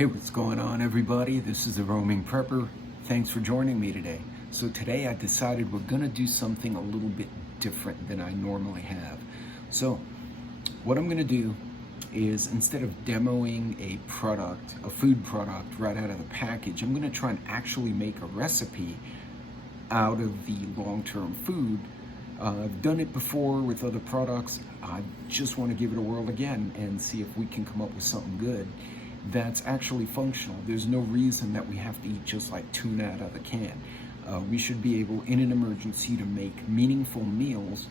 Hey, what's going on, everybody? This is the Roaming Prepper. Thanks for joining me today. So today I decided we're gonna do something a little bit different than I normally have. So what I'm gonna do is, instead of demoing a product, a food product right out of the package, I'm gonna try and actually make a recipe out of the long-term food. I've done it before with other products. I just want to give it a whirl again and see if we can come up with something good that's actually functional. There's no reason that we have to eat just like tuna out of the can. We should be able, in an emergency, to make meaningful meals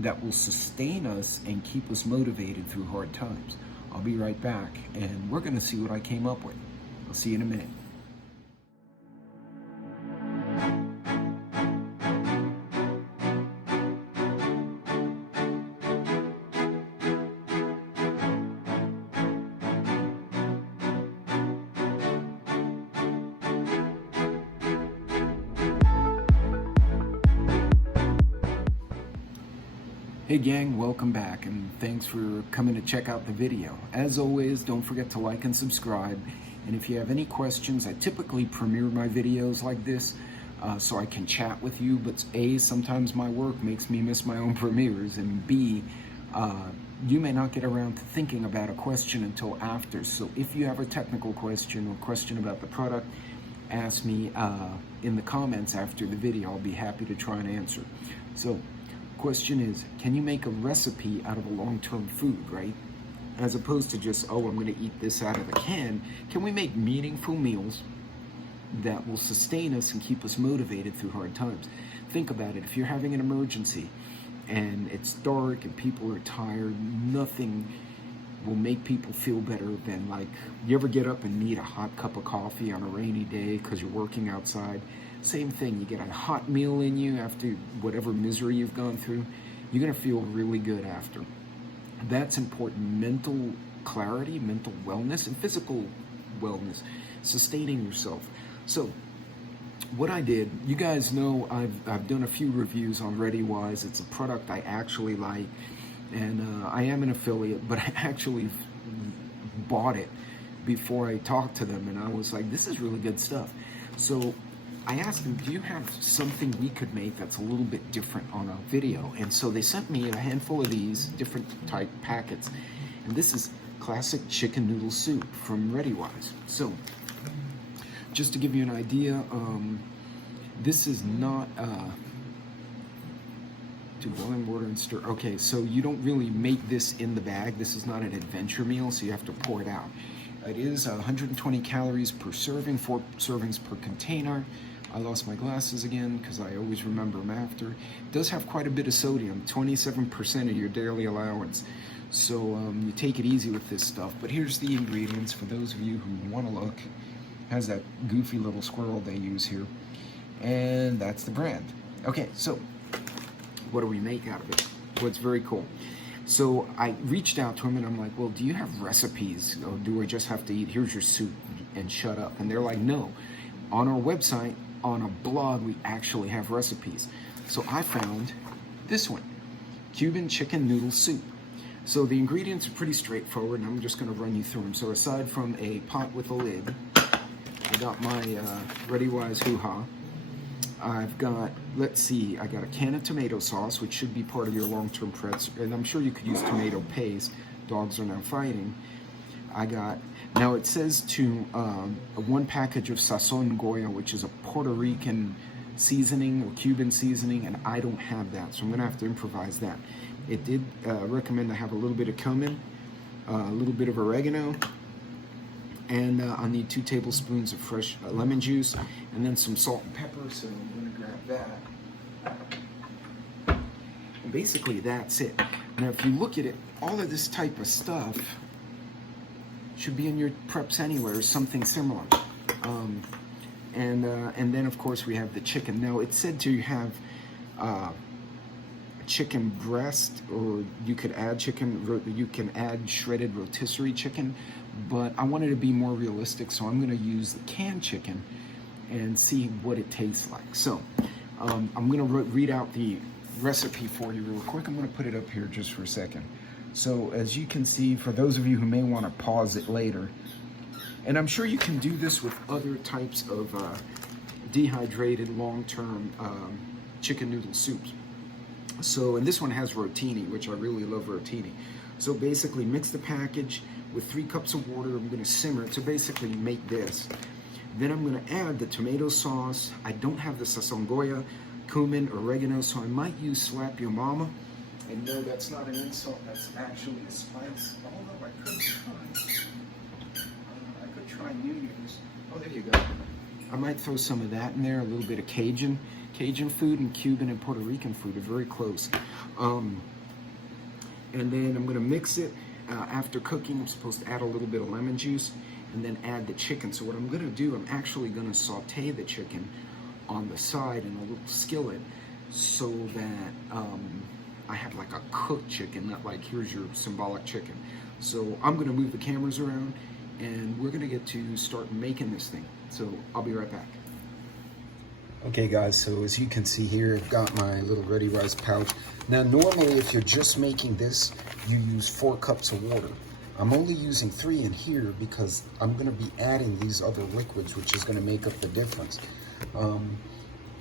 that will sustain us and keep us motivated through hard times. I'll be right back, and we're going to see what I came up with. I'll see you in a minute. Hey gang, welcome back, and thanks for coming to check out the video. As always, don't forget to like and subscribe, and if you have any questions, I typically premiere my videos like this so I can chat with you, but A, sometimes my work makes me miss my own premieres, and B, you may not get around to thinking about a question until after. So if you have a technical question or question about the product, ask me in the comments after the video. I'll be happy to try and answer. So question is, can you make a recipe out of a long-term food, right? As opposed to just, oh, I'm going to eat this out of the can. Can we make meaningful meals that will sustain us and keep us motivated through hard times? Think about it. If you're having an emergency and it's dark and people are tired, nothing will make people feel better than, like, you ever get up and need a hot cup of coffee on a rainy day because you're working outside? Same thing, you get a hot meal in you after whatever misery you've gone through, you're gonna feel really good after. That's important. Mental clarity, mental wellness, and physical wellness, sustaining yourself. So what I did, you guys know I've done a few reviews on Readywise. It's a product I actually like, and I am an affiliate, but I actually bought it before I talked to them, and I was like, this is really good stuff. So I asked them, do you have something we could make that's a little bit different on a video? And so they sent me a handful of these different type packets. And this is classic chicken noodle soup from Readywise. So just to give you an idea, this is not to boiling water and stir. Okay, so you don't really make this in the bag. This is not an adventure meal, so you have to pour it out. It is 120 calories per serving, 4 servings per container. I lost my glasses again because I always remember them after. It does have quite a bit of sodium, 27% of your daily allowance. So you take it easy with this stuff. But here's the ingredients for those of you who want to look. It has that goofy little squirrel they use here. And that's the brand. Okay, so what do we make out of it? Well, it's very cool. So I reached out to him and I'm like, well, do you have recipes? Or do I just have to eat, here's your soup and shut up? And they're like, no. On our website, on a blog, we actually have recipes. So I found this one, Cuban chicken noodle soup. So the ingredients are pretty straightforward, and I'm just gonna run you through them. So aside from a pot with a lid, I got my Readywise hoo-ha. I've got, let's see, I got a can of tomato sauce, which should be part of your long-term prep, and I'm sure you could use tomato paste. Dogs are now fighting. I got, now it says to 1 package of sazon Goya, which is a Puerto Rican seasoning or Cuban seasoning, and I don't have that, so I'm gonna have to improvise that. It did recommend I have a little bit of cumin, a little bit of oregano, and I'll need 2 tablespoons of fresh lemon juice, and then some salt and pepper, so I'm gonna grab that. And basically that's it. Now if you look at it, all of this type of stuff should be in your preps anywhere, or something similar. And then of course we have the chicken. Now it said to have chicken breast, or you could add you can add shredded rotisserie chicken, but I wanted to be more realistic, so I'm going to use the canned chicken and see what it tastes like. So I'm going to read out the recipe for you real quick. I'm going to put it up here just for a second. So as you can see, for those of you who may want to pause it later, And I'm sure you can do this with other types of dehydrated long-term chicken noodle soups. So, and this one has rotini, which I really love rotini. So basically mix the package with 3 cups of water. I'm gonna simmer it, so basically make this. Then I'm gonna add the tomato sauce. I don't have the sazon goya, cumin, oregano, so I might use slap your mama. And no, that's not an insult, that's actually a spice. Although I could try New Year's. Oh, there you go. I might throw some of that in there, a little bit of Cajun food, and Cuban and Puerto Rican food are very close. And then I'm gonna mix it. After cooking, I'm supposed to add a little bit of lemon juice and then add the chicken. So what I'm gonna do, I'm actually gonna saute the chicken on the side in a little skillet so that I have like a cooked chicken, not like here's your symbolic chicken. So I'm gonna move the cameras around and we're gonna get to start making this thing. So I'll be right back. Okay guys, so as you can see here, I've got my little Readywise pouch. Now normally if you're just making this, you use 4 cups of water. I'm only using 3 in here because I'm gonna be adding these other liquids, which is gonna make up the difference.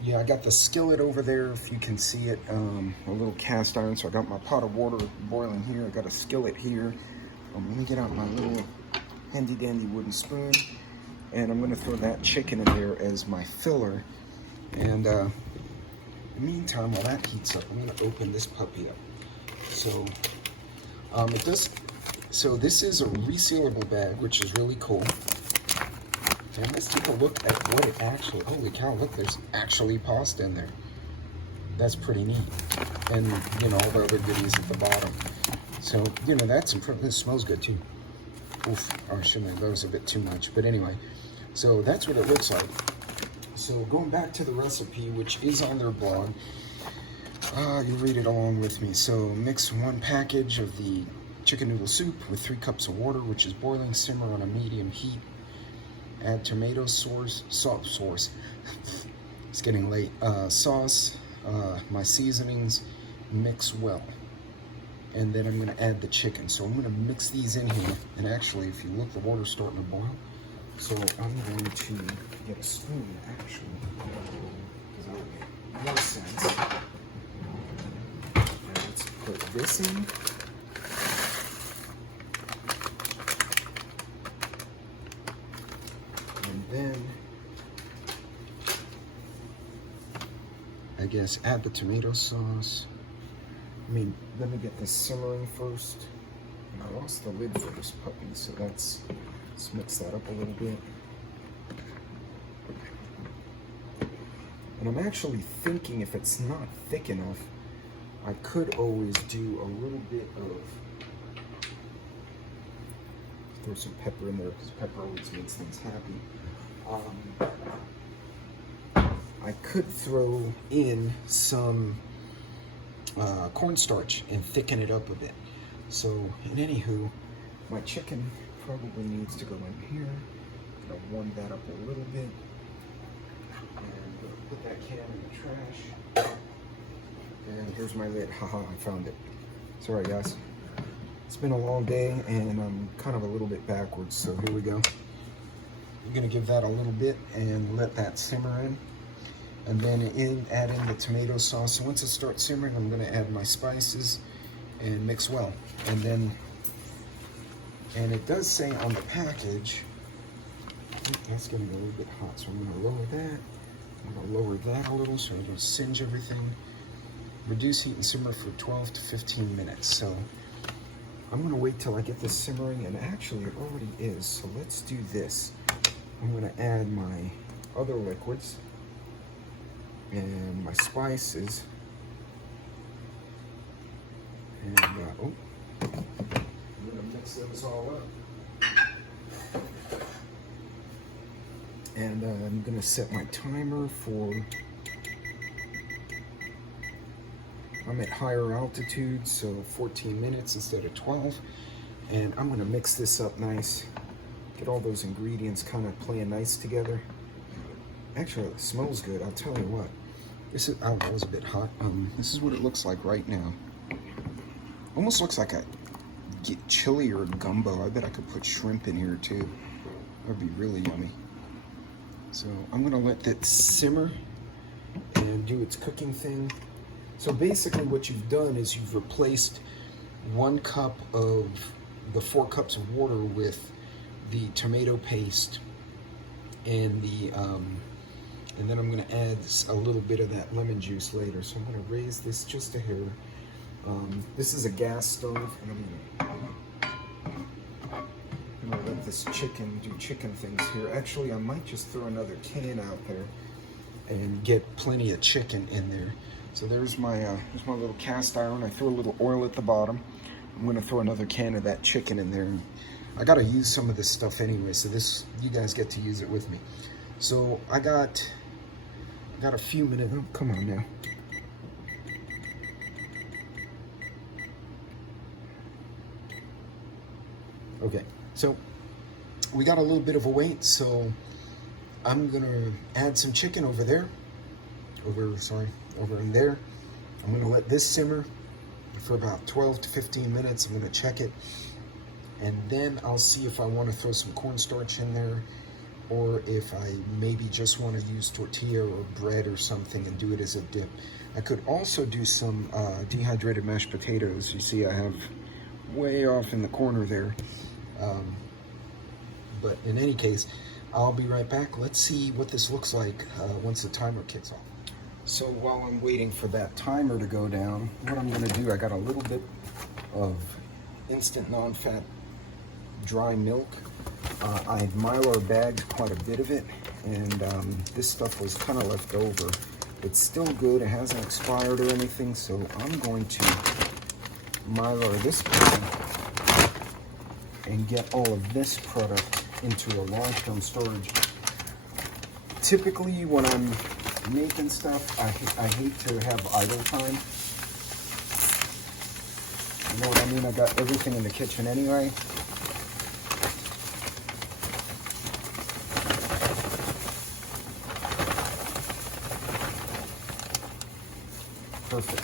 Yeah, I got the skillet over there, if you can see it, a little cast iron. So I got my pot of water boiling here. I got a skillet here. Let me get out my little handy dandy wooden spoon. And I'm gonna throw that chicken in there as my filler. And in the meantime, while that heats up, I'm gonna open this puppy up. So so this is a resealable bag, which is really cool. And let's take a look at what it actually, holy cow, look, there's actually pasta in there. That's pretty neat. And, you know, all the other goodies at the bottom. So, you know, that's impressive. This smells good too. Oof, I shouldn't have, that was a bit too much. But anyway, so that's what it looks like. So going back to the recipe, which is on their blog, you read it along with me. So mix 1 package of the chicken noodle soup with 3 cups of water, which is boiling, simmer on a medium heat. Add tomato sauce, it's getting late, sauce, my seasonings, mix well. And then I'm gonna add the chicken. So I'm gonna mix these in here. And actually, if you look, the water's starting to boil. So I'm going to get a spoon, actually, because that would make more sense. And let's put this in. And then, I guess, add the tomato sauce. Let me get this simmering first. And I lost the lid for this puppy, so let's mix that up a little bit. And I'm actually thinking if it's not thick enough, I could always do a little bit of, throw some pepper in there, because pepper always makes things happy. I could throw in some cornstarch and thicken it up a bit. So, in anywho, my chicken probably needs to go in here. I'm gonna warm that up a little bit. And I'm gonna put that can in the trash. And here's my lid. Haha, I found it. Sorry guys. It's been a long day and I'm kind of a little bit backwards, so here we go. I'm gonna give that a little bit and let that simmer in. And then add in the tomato sauce. So once it starts simmering, I'm gonna add my spices and mix well. And it does say on the package, that's getting a little bit hot, so I'm gonna lower that. I'm gonna lower that a little so I don't singe everything. Reduce heat and simmer for 12 to 15 minutes. So I'm gonna wait till I get this simmering, and actually it already is, so let's do this. I'm gonna add my other liquids and my spices. And I'm gonna mix those all up. And I'm gonna set my timer for, I'm at higher altitude, so 14 minutes instead of 12. And I'm gonna mix this up nice. Get all those ingredients kind of playing nice together. Actually, it smells good, I'll tell you what. This is, oh, that was a bit hot. This is what it looks like right now. Almost looks like a chili or gumbo. I bet I could put shrimp in here too. That'd be really yummy. So I'm gonna let that simmer and do its cooking thing. So basically what you've done is you've replaced 1 cup of the 4 cups of water with the tomato paste and and then I'm going to add a little bit of that lemon juice later. So I'm going to raise this just a hair. This is a gas stove, and I'm going to let this chicken do chicken things here. Actually, I might just throw another can out there and get plenty of chicken in there. So there's my little cast iron. I threw a little oil at the bottom. I'm going to throw another can of that chicken in there. I got to use some of this stuff anyway, so you guys get to use it with me. So I got a few minutes. Oh, come on now. Okay, so we got a little bit of a wait, so I'm gonna add some chicken over there. Over in there. I'm gonna let this simmer for about 12 to 15 minutes. I'm gonna check it, and then I'll see if I want to throw some cornstarch in there, or if I maybe just want to use tortilla or bread or something and do it as a dip. I could also do some dehydrated mashed potatoes. You see I have way off in the corner there. But in any case, I'll be right back. Let's see what this looks like once the timer kicks off. So while I'm waiting for that timer to go down, what I'm gonna do, I got a little bit of instant non-fat dry milk. I Mylar bagged quite a bit of it, and this stuff was kind of left over. It's still good, it hasn't expired or anything, so I'm going to Mylar this bag and get all of this product into a long-term storage. Typically when I'm making stuff, I hate to have idle time. You know what I mean? I got everything in the kitchen anyway. Perfect.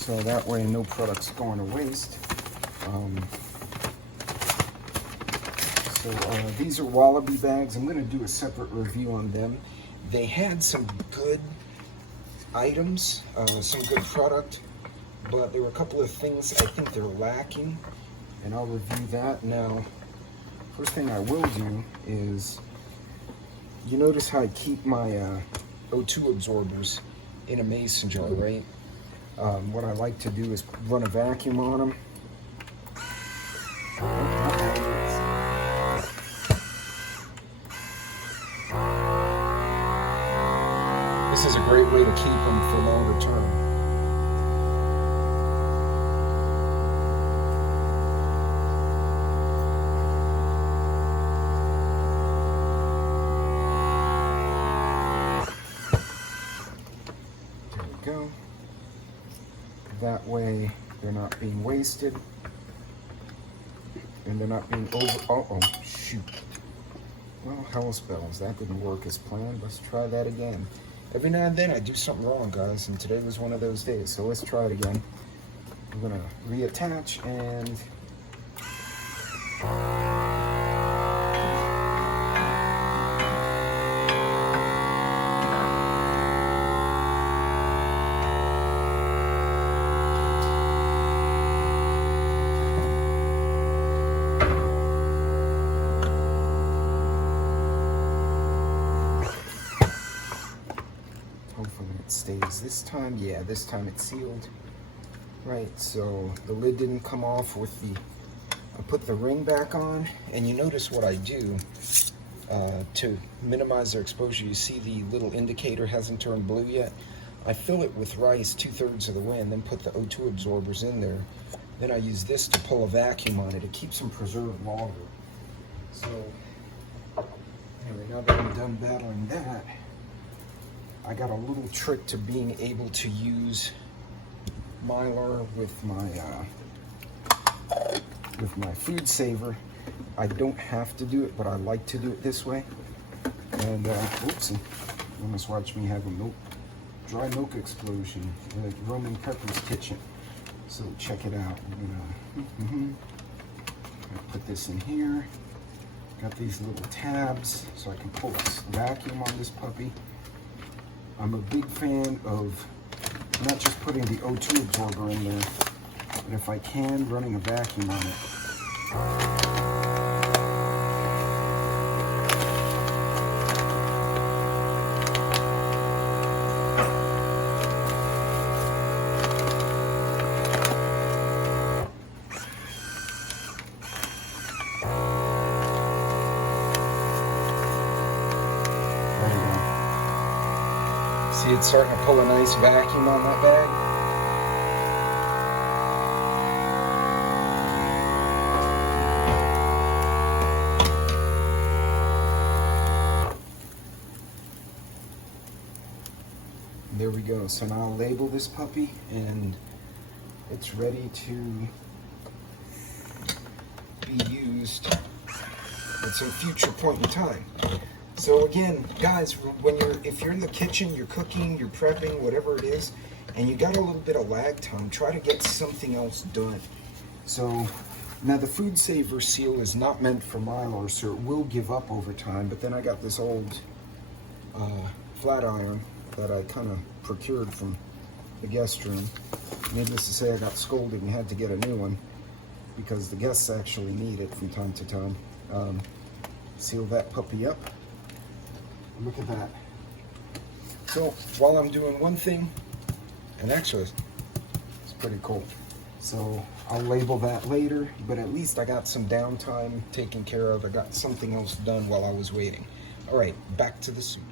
So that way no product's going to waste. These are Wallaby bags. I'm going to do a separate review on them. They had some good items, some good product, but there were a couple of things I think they're lacking, and I'll review that. Now, first thing I will do is, you notice how I keep my O2 absorbers in a mason jar, right? What I like to do is run a vacuum on them. This is a great way to keep them for longer term. There we go. That way they're not being wasted and they're not being oh shoot. Well, hell's bells, that didn't work as planned. Let's try that again. Every now and then I do something wrong, guys, and today was one of those days, so let's try it again. I'm gonna reattach and hopefully it stays this time. Yeah, this time it's sealed. Right, so the lid didn't come off with the, I put the ring back on, and you notice what I do to minimize their exposure. You see the little indicator hasn't turned blue yet. I fill it with rice 2/3 of the way and then put the O2 absorbers in there. Then I use this to pull a vacuum on it. It keeps them preserved longer. So, anyway, now that I'm done battling that, I got a little trick to being able to use Mylar with my food saver. I don't have to do it, but I like to do it this way. And oopsie, you almost watched me have a dry milk explosion at Roman Pepper's kitchen. So check it out. Put this in here. Got these little tabs so I can pull this vacuum on this puppy. I'm a big fan of not just putting the O2 absorber in there, but if I can, running a vacuum on it. See, it's starting to pull a nice vacuum on that bag. There we go. So now I'll label this puppy and it's ready to be used at some future point in time. So again, guys, if you're in the kitchen, you're cooking, you're prepping, whatever it is, and you got a little bit of lag time, try to get something else done. So now the food saver seal is not meant for Mylar, so it will give up over time. But then I got this old flat iron that I kind of procured from the guest room. Needless to say, I got scolded and had to get a new one because the guests actually need it from time to time. Seal that puppy up. Look at that. So while I'm doing one thing, and actually it's pretty cool. So I'll label that later, but at least I got some downtime taken care of. I got something else done while I was waiting. All right, back to the soup.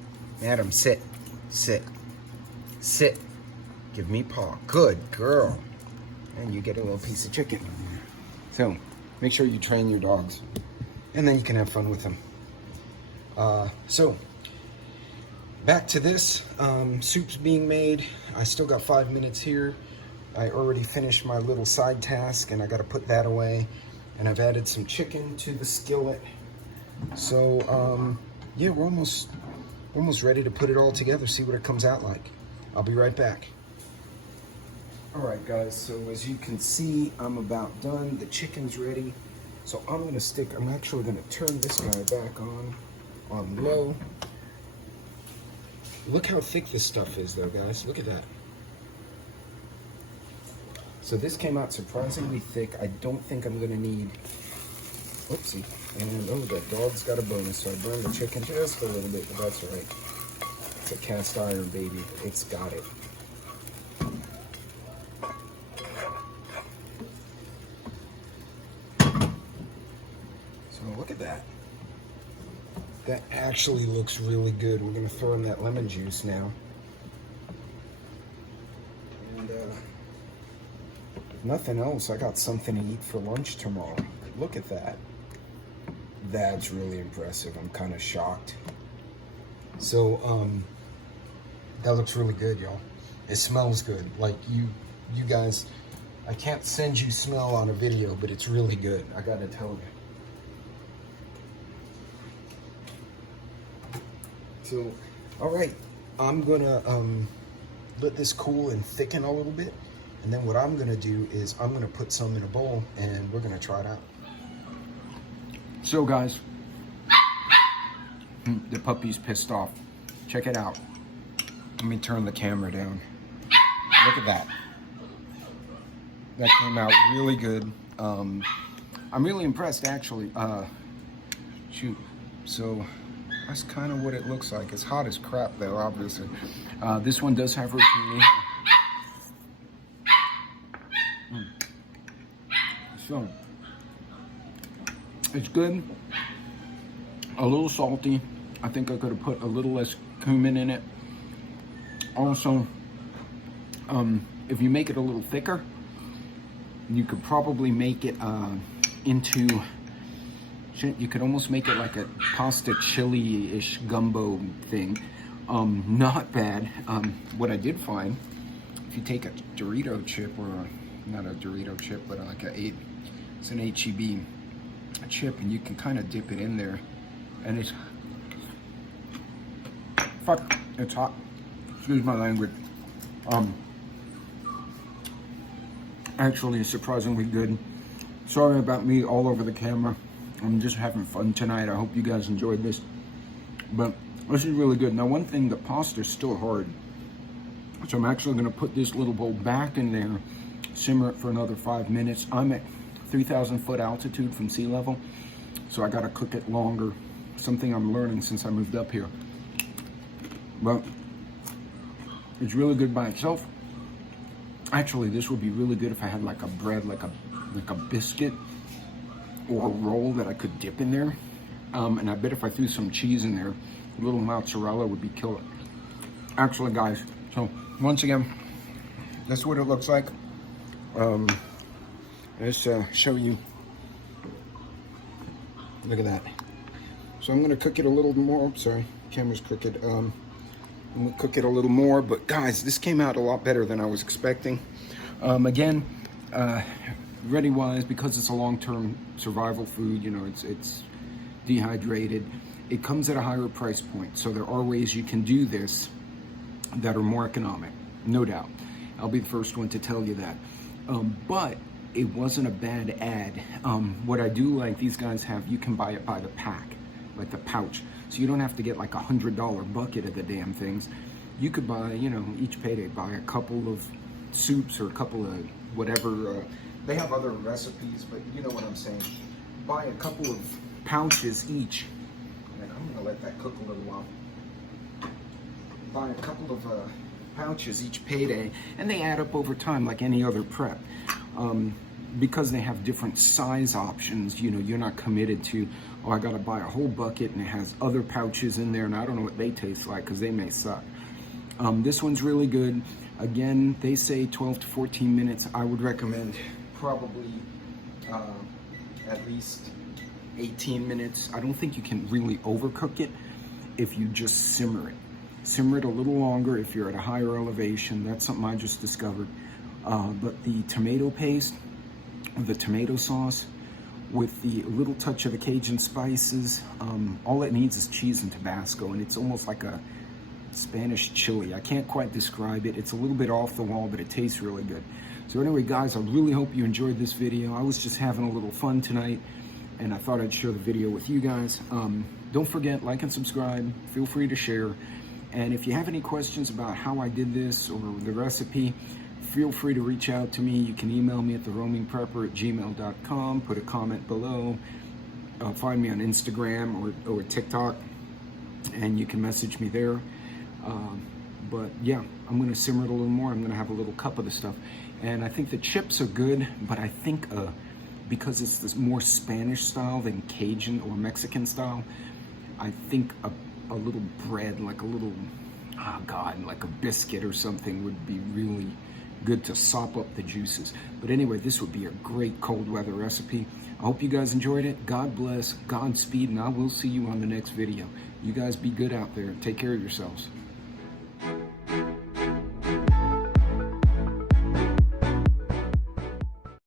Madam, sit, sit, sit. Give me paw. Good girl. And you get a little piece of chicken. So make sure you train your dogs, and then you can have fun with them. So back to this, soup's being made. I still got 5 minutes here. I already finished my little side task and I got to put that away. And I've added some chicken to the skillet. So yeah, we're almost ready to put it all together, see what it comes out like. I'll be right back. All right, guys, so as you can see, I'm about done. The chicken's ready. So I'm actually gonna turn this guy back on low. Look how thick this stuff is though, guys. Look at that. So this came out surprisingly thick. I don't think I'm gonna need, oopsie. And oh, that dog's got a bonus, so I burned the chicken just a little bit, but that's all right. It's a cast iron, baby. It's got it. So look at that. That actually looks really good. We're gonna throw in that lemon juice now. And if nothing else, I got something to eat for lunch tomorrow. Look at that. That's really impressive. I'm kind of shocked. So that looks really good, y'all. It smells good. Like you guys, I can't send you smell on a video, but it's really good. I gotta tell you. So, all right, I'm gonna let this cool and thicken a little bit. And then what I'm gonna do is I'm gonna put some in a bowl and we're gonna try it out. So guys, the puppy's pissed off. Check it out. Let me turn the camera down. Look at that. That came out really good. I'm really impressed actually. Shoot, so that's kind of what it looks like. It's hot as crap though, obviously. This one does have rotini. So, it's good. A little salty. I think I could have put a little less cumin in it. Also, if you make it a little thicker, you could probably make it into, you could almost make it like a pasta chili-ish gumbo thing. Not bad. What I did find, if you take a Dorito chip, or not a Dorito chip, but like it's an HEB chip, and you can kind of dip it in there, and it's hot. Excuse my language. Actually, it's surprisingly good. Sorry about me all over the camera. I'm just having fun tonight. I hope you guys enjoyed this. But this is really good. Now, one thing, the pasta's still hard. So I'm actually gonna put this little bowl back in there, simmer it for another 5 minutes. I'm at 3,000 foot altitude from sea level, so I gotta cook it longer. Something I'm learning since I moved up here. But it's really good by itself. Actually, this would be really good if I had like a bread, like a biscuit or a roll that I could dip in there. And I bet if I threw some cheese in there, a little mozzarella would be killer. Actually, guys, so once again, that's what it looks like. Let's show you. Look at that. So I'm gonna cook it a little more. Oops, sorry, camera's crooked. I'm gonna cook it a little more, but guys, this came out a lot better than I was expecting. Again, Readywise, because it's a long-term survival food, you know, it's dehydrated. It comes at a higher price point, so there are ways you can do this that are more economic, no doubt. I'll be the first one to tell you that. But it wasn't a bad ad. What I do like, these guys have, you can buy it by the pack, like the pouch. So you don't have to get like $100 bucket of the damn things. You could buy, you know, each payday, buy a couple of soups or a couple of whatever. They have other recipes, but you know what I'm saying. Buy a couple of pouches each. And I'm gonna let that cook a little while. Buy a couple of pouches each payday, and they add up over time like any other prep. Because they have different size options, you know, you're not committed to, oh, I gotta buy a whole bucket and it has other pouches in there and I don't know what they taste like because they may suck. This one's really good. Again, they say 12 to 14 minutes. I would recommend probably at least 18 minutes. I don't think you can really overcook it if you just simmer it. Simmer it a little longer if you're at a higher elevation. That's something I just discovered. But the tomato paste, the tomato sauce, with the little touch of the Cajun spices, all it needs is cheese and Tabasco, and it's almost like a Spanish chili. I can't quite describe it. It's a little bit off the wall, but it tastes really good. So anyway, guys, I really hope you enjoyed this video. I was just having a little fun tonight, and I thought I'd share the video with you guys. Don't forget, like and subscribe. Feel free to share. And if you have any questions about how I did this or the recipe, feel free to reach out to me. You can email me at theroamingprepper@gmail.com. Put a comment below. Find me on Instagram or TikTok, and you can message me there. But yeah, I'm gonna simmer it a little more. I'm gonna have a little cup of the stuff. And I think the chips are good, but I think because it's this more Spanish style than Cajun or Mexican style, I think a little bread, like a little, oh God, like a biscuit or something would be really good to sop up the juices. But anyway, this would be a great cold weather recipe. I hope you guys enjoyed it. God bless, Godspeed, and I will see you on the next video. You guys be good out there. Take care of yourselves.